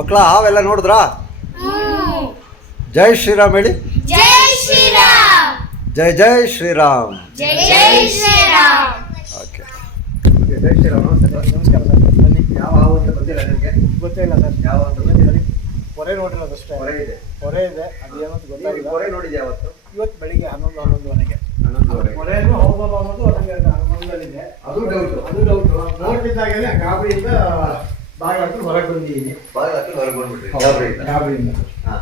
ಮಕ್ಕಳ ಹಾವೆಲ್ಲ ನೋಡಿದ್ರಾ? ಜೈ ಶ್ರೀರಾಮ್ ಹೇಳಿ. ಜೈ ಶ್ರೀರಾಮ್. ಜೈ ಜೈ ಶ್ರೀರಾಮ್. ಜೈ ಜೈ ಶ್ರೀರಾಮ್. ಓಕೆ. ಜೈ ಶ್ರೀರಾಮ್. ನಮಸ್ಕಾರ ಸರ್. ಬನ್ನಿ. ಯಾವ ಹಾವು ಅಂತ ಗೊತ್ತಿಲ್ಲ ನಿಮಗೆ? ಗೊತ್ತೇ ಇಲ್ಲ ಸರ್. ಯಾವ ಅಂತ ಗೊತ್ತಿಲ್ಲ. ಹೊರೆ ನೋಡಿರೋದಷ್ಟೇ. ಹೊರೆ ಇದೆ. ಹೊರೆ ಇದೆ, ಅದೇನೋ ಗೊತ್ತಾಗಿಲ್ಲ. ಹೊರೆ ನೋಡಿದ್ಯಾ ಅವತ್ತು? ಇವತ್ತು ಬೆಳಿಗ್ಗೆ 11:11 11:11. ಹೊರೆನೂ ಹೋಗ್ಬೋದು ಅನ್ನೋದು ನನಗೆ ಅನುಮಾನದಲ್ಲಿದೆ. ಅದು ಡೌಟ್. ನೋಡ್ತಿದ್ದಾಗಲೇ ಗಾಬರಿಯಿಂದ ಬಾಗಿಲು ಹೊರಗೆ ಬಂದಿದ್ದೀನಿ. ಬಾಗಿಲು ಹಾಕಿ ಹೊರಗೆ ಬಂದ್ಬಿಟ್ರಿ ಗಾಬರಿಯಿಂದ. ಹಾಂ.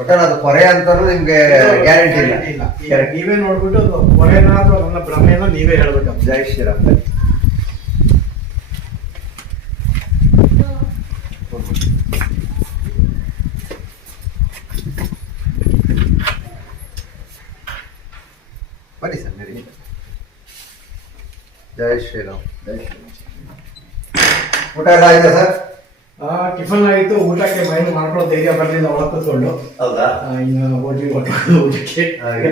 ಒಟ್ಟಾರೆ ಅದು ಹೊರೆ ಅಂತಾನು ನಿಮ್ಗೆ ಗ್ಯಾರಂಟಿ ಇಲ್ಲ. ನೀವೇ ನೋಡ್ಬಿಟ್ಟು ಅದು ಹೊರೆನ ಅಥವಾ ನನ್ನ ಭ್ರಮೆನ ನೀವೇ ಹೇಳ್ಬೇಕು. ಜೈ ಶ್ರೀರಾಮ್. ಬನ್ನಿ ಸರ್, ನಡಿ. ಜೈ ಶ್ರೀರಾಮ್. ಜೈ ಶ್ರೀರಾಮ್. ಊಟ ಎಲ್ಲ ಆಯ್ತಾ ಸರ್? ಟಿಫನ್ ಆಯಿತು. ಊಟಕ್ಕೆ ಮೈಂಡ್ ಮಾಡ್ಕೊಳ್ಳೋ ಧೈರ್ಯ ಬರಲಿಲ್ಲ ಒಳಗೆ ಕೂತ್ಕೊಂಡು. ಹೌದಾ? ಇನ್ನು ಊಟಕ್ಕೆ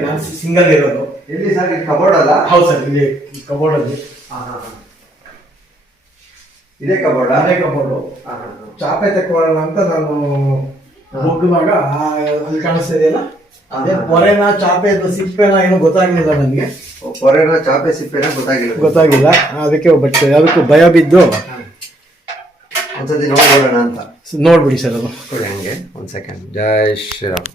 ನಾನು ಸಿಂಗಲ್ ಇರೋದು. ಇಲ್ಲಿ ಸರ್ ಕಬೋರ್ಡ್ ಅಲ್ಲ? ಹೌದು ಸರ್, ಇಲ್ಲಿ ಕಬೋರ್ಡಲ್ಲಿ. ಇದೇ ಕಬೋರ್ಡ್? ಅದೇ ಕಬೋರ್ಡು. ಚಾಪೆ ತಕೊಳ್ಳೋಣ ಅಂತ ನಾನು ಹೋಗುವಾಗ ಅಲ್ಲಿ ಕಾಣಿಸ್ತಿದೆಯಲ್ಲ, ಅದೇ ಹೊರೆನ ಚಾಪೆದು ಸಿಪ್ಪೆನ ಏನೋ ಗೊತ್ತಾಗ್ಲಿಲ್ಲ ನನಗೆ. ಹೊರೆನ ಚಾಪೆ ಸಿಪ್ಪೆನ ಗೊತ್ತಾಗಿಲ್ಲ. ಅದಕ್ಕೆ ಬಟ್ ಅದಕ್ಕೂ ಭಯ ಬಿದ್ದು ಒಂದ್ಸತಿ ನೋಡ್ಬೋಣ ಅಂತ. ನೋಡ್ಬಿಡಿ ಸರ್ ಅದು ಕೊಡಿ ಹಂಗೆ ಒಂದು ಸೆಕೆಂಡ್. ಜೈ ಶ್ರೀರಾಮ್.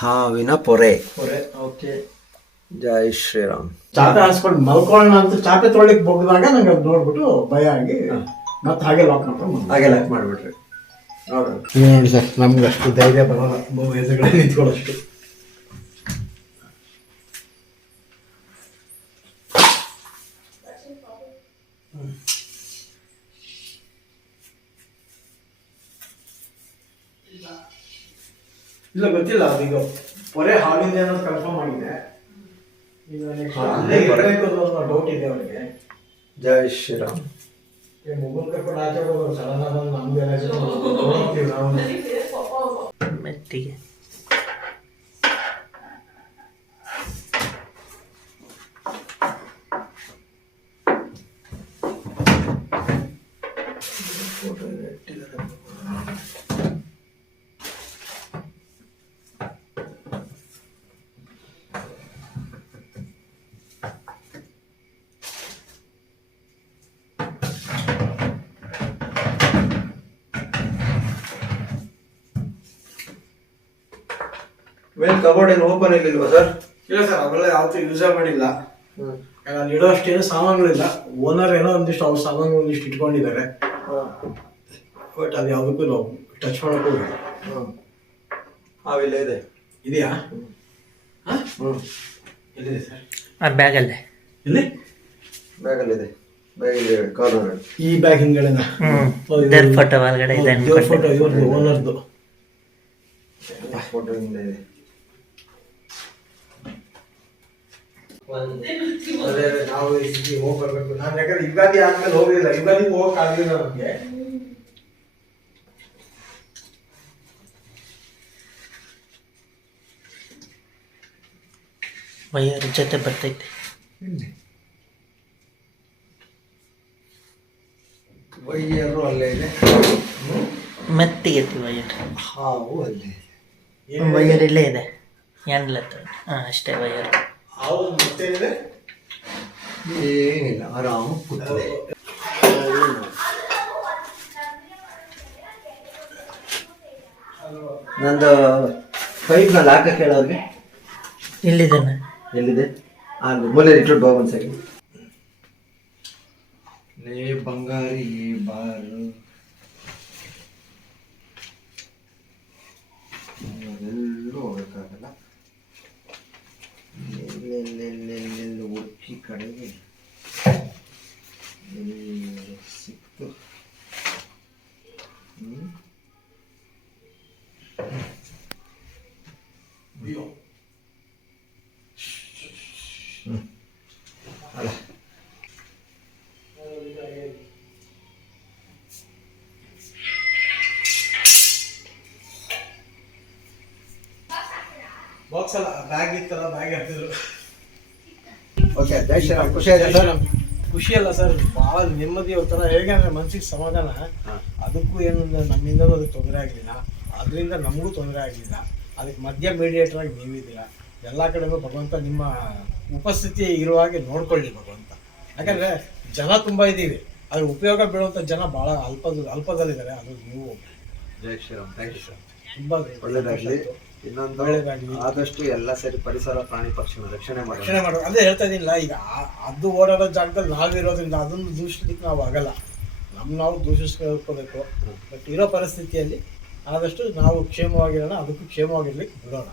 ಹಾವಿನ ಪೊರೆ. ಓಕೆ. ಜೈ ಶ್ರೀರಾಮ್. ಚಾಪೆ ಹಾಸ್ಕೊಂಡು ಮಲ್ಕೊಳ್ಳೋಣ ಅಂತ ಚಾಪೆ ತೊಗೊಳ್ಳಿಕ್ಕೆ ಹೋಗಿದಾಗ ನಂಗೆ ಅದು ನೋಡ್ಬಿಟ್ಟು ಭಯ ಆಗಿ ಮತ್ತೆ ಹಾಗೆ ಲಾಕ್ ಮಾಡ್ಕೊಂಡು ಹಾಗೆ ಲಾಕ್ ಮಾಡಿಬಿಟ್ರಿ. ನೋಡ್ರಿ ನೋಡಿ ಸರ್, ನಮ್ಗೆ ಅಷ್ಟು ಧೈರ್ಯ ಬರೋಲ್ಲ ಎದುರುಗಡೆ ನಿಂತ್ಕೊಳ್ಳೋಷ್ಟು. ಇಲ್ಲ ಗೊತ್ತಿಲ್ಲ, ಅದೀಗ ಹೊರೆ ಹಾಲಿಂದ ಏನಾದ್ರು ಕನ್ಫರ್ಮ್ ಆಗಿದೆ. ಈಗ ಅಲ್ಲೇ ಇರಬೇಕು ಅನ್ನೋ ಡೌಟ್ ಇದೆ ಅವರಿಗೆ. ಜೈ ಶ್ರೀರಾಮ್. ಮೊಬೈಲ್ ಕರ್ಕೊಂಡು ಆಚೆ ಹೋಗೋರು ಸಡನ್ ಆಗಿ ನಮ್ಗೆ ನೋಡ್ತೀವಿ ನಾವು. ಮೆತ್ತಿಗೆ ಮೇಲ್ ಕಬೋರ್ಡ್ ಏನು ಓಪನ್ ಇರ್ಲಿಲ್ವಾ ಸರ್? ಇಲ್ಲ ಸರ್, ಅವೆಲ್ಲ ಯಾವತ್ತೂ ಯೂಸೇ ಮಾಡಿಲ್ಲ. ಅಲ್ಲಿ ಇಡೋ ಅಷ್ಟೇನು ಸಾಮಾನುಗಳಿಲ್ಲ. ಓನರ್ ಏನೋ ಒಂದಿಷ್ಟು ಅವ್ರ ಸಾಮಾನು ಒಂದಿಷ್ಟು ಇಟ್ಕೊಂಡಿದ್ದಾರೆ. ಬಟ್ ಅದು ಯಾವುದಕ್ಕೂ ನಾವು ಟಚ್ ಮಾಡೋಕ್ಕೂ ಹೋಗಿಲ್ಲ. ಹಾವಿಲ್ಲ ಇದೆ. ಇದೆಯಾ? ಎಲ್ಲಿದೆ ಸರ್? ಆ ಬ್ಯಾಗಲ್ಲೇ. ಇಲ್ಲಿ ಬ್ಯಾಗಲ್ಲಿದೆ. ಬ್ಯಾಗಲ್ಲಿ ಕಾರ್ನರ್. ಈ ಬ್ಯಾಗ್ ಹಿಂದ್ಗಡೆನಾ? ಇದ್ರ ಫೋಟೋ ಒಳಗಡೆ ಇದೆ ಇವ್ರ ಫೋಟೋ, ಇವ್ರದ್ದು ಓನರ್ದು ಫೋಟೋ ಹಿಂದೆ ಇದೆ. ಅದೇ ನಾವು ಈ ಸಿಟಿ ಹೋಗಿ ಬರ್ಬೇಕು. ನಾನು ಯಾಕಂದ್ರೆ ಯುಗಾದಿ ಆದ್ಮೇಲೆ ಹೋಗಲಿಲ್ಲ. ಯುಗಾದಿಗೂ ಹೋಗಕ್ ಆಗಲಿಲ್ಲ ನಮಗೆ. ವೈಯರ್ ಜೊತೆ ಬರ್ತೈತೆ. ವೈಯರು ಅಲ್ಲೇ ಇದೆ. ಮೆತ್ತಿಗೆ ವೈಯರ್. ಹಾವು ಅಲ್ಲೇ ಇದೆ. ವೈಯರ್ ಇಲ್ಲೇ ಇದೆ. ಹ್ಯಾಂಡ್ಲ್ ಹತ್ರ. ಅಷ್ಟೇ ವೈಯರ್. ಹಾವು ಮತ್ತೆ ಇದೆ, ಏನಿಲ್ಲ, ಆರಾಮ ಕೂತದೆ. ನಂದು ಪೈಪ್ನಲ್ಲಿ ಹಾಕಕ್ಕೆ ಹೇಳೋರಿಗೆ. ಇಲ್ಲಿದ್ದಾನೆ. ಎಲ್ಲಿದೆ? ಮೂಲೆ ಇಟ್ಟು ಬಾ ಒಂದು ಸೆಕೆಂಡ್. ಲೇ ಬಂಗಾರಿ ಬಾರು. ಎಲ್ಲೂ ಹೋಗಕ್ಕಾಗಲ್ಲ. ಎಲ್ಲೆಲ್ಲೆಲ್ಲೆಲ್ಲೆಲ್ಲಿ ಒಕ್ಕಿ ಕಡೆಗೆ ಎಲ್ಲಿ ಸಿಕ್ತು. ಅಲ್ಲ ಬಾಕ್ಸ್ ಅಲ್ಲ ಬ್ಯಾಗ್ ಇತ್ತಲ್ಲ ಬ್ಯಾಗ್ ಹಾಕಿದ್ರು. ಓಕೆ, ಜೈ ಶ್ರೀರಾಮ್. ಖುಷಿ ಆಯ್ತಾ ಸರ್? ಖುಷಿ ಅಲ್ಲ ಸರ್, ಭಾಳ ನೆಮ್ಮದಿ ಒಂಥರ ಹೇಗೆ ಅಂದ್ರೆ ಮನ್ಸಿಗೆ ಸಮಾಧಾನ. ಅದಕ್ಕೂ ಏನು ನಮ್ಮಿಂದ ಅದು ತೊಂದರೆ ಆಗಲಿಲ್ಲ, ಅದರಿಂದ ನಮಗೂ ತೊಂದರೆ ಆಗಲಿಲ್ಲ. ಅದಕ್ಕೆ ಮಧ್ಯ ಮೀಡಿಯೇಟರ್ ಆಗಿ ನೀವಿದ್ದೀರಾ. ಎಲ್ಲ ಕಡೆಗೂ ಭಗವಂತ ನಿಮ್ಮ ಉಪಸ್ಥಿತಿ ಇರುವ ಹಾಗೆ ನೋಡ್ಕೊಳ್ಳಿ ಭಗವಂತ. ಯಾಕಂದ್ರೆ ಜನ ತುಂಬ ಇದ್ದೀವಿ, ಅದ್ರ ಉಪಯೋಗ ಬೀಳುವಂಥ ಜನ ಭಾಳ ಅಲ್ಪದಲ್ಲಿದ್ದಾರೆ. ಅದು ನೀವು. ಜೈ ಶ್ರೀರಾಮ್. Thank you sir. ತುಂಬ ಒಳ್ಳೇದಾಗಲಿ. ಇನ್ನೊಂದು ಒಳ್ಳೇದಾಗಲಿ. ಆದಷ್ಟು ಎಲ್ಲ ಸೇರಿ ಪರಿಸರ ಪ್ರಾಣಿ ಪಕ್ಷಿಗಳ ರಕ್ಷಣೆ ರಕ್ಷಣೆ ಮಾಡೋದು ಅದೇ ಹೇಳ್ತಾ ಇದ್ದೀನಿಲ್ಲ. ಈಗ ಅದು ಓಡಾಡೋ ಜಾಗದಲ್ಲಿ ನಾವಿರೋದ್ರಿಂದ ಅದನ್ನು ದೂಷಿಸ್ಲಿಕ್ಕೆ ನಾವು ಆಗಲ್ಲ. ನಾವು ದೂಷಿಸ್ಕೋಬೇಕು. ಬಟ್ ಇರೋ ಪರಿಸ್ಥಿತಿಯಲ್ಲಿ ಆದಷ್ಟು ನಾವು ಕ್ಷೇಮವಾಗಿರೋಣ, ಅದಕ್ಕೂ ಕ್ಷೇಮವಾಗಿರ್ಲಿಕ್ಕೆ ಬಿಡೋಣ.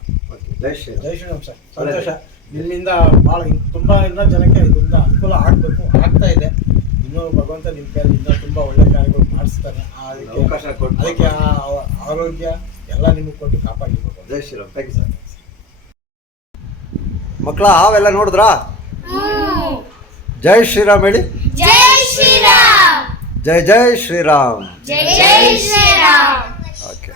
ಜೈ ಶ್ರೀರಾಮ್. ಜೈ ಶ್ರೀರಾಮ್ ಸರ್. ಸಂತೋಷ. ನಿಮ್ಮಿಂದ ಭಾಳ ತುಂಬ ಜನಕ್ಕೆ ಇದರಿಂದ ಅನುಕೂಲ ಆಗಬೇಕು, ಆಗ್ತಾ ಇದೆ. ಇನ್ನೂ ಭಗವಂತ ನಿಮ್ಮ ಕೈಯಲ್ಲಿ ಇನ್ನೂ ತುಂಬ ಒಳ್ಳೆ ಕಾರ್ಯಗಳು ಮಾಡಿಸ್ತಾನೆ. ಅವಕಾಶ ಕೊಟ್ಟು ಅದಕ್ಕೆ ಆರೋಗ್ಯ ಎಲ್ಲ ನಿಮಗೆ ಕೊಟ್ಟು ಕಾಪಾಡಬೇಕು. ಜೈ ಶ್ರೀರಾಮ್. Thank you sir. ಮಕ್ಕಳ ಹಾವೆಲ್ಲ ನೋಡಿದ್ರಾ? ಜೈ ಶ್ರೀರಾಮ್ ಹೇಳಿ. ಜೈ ಶ್ರೀರಾಮ್. ಜೈ ಜೈ ಶ್ರೀರಾಮ್. ಜೈ ಜೈ ಶ್ರೀರಾಮ್. ಓಕೆ.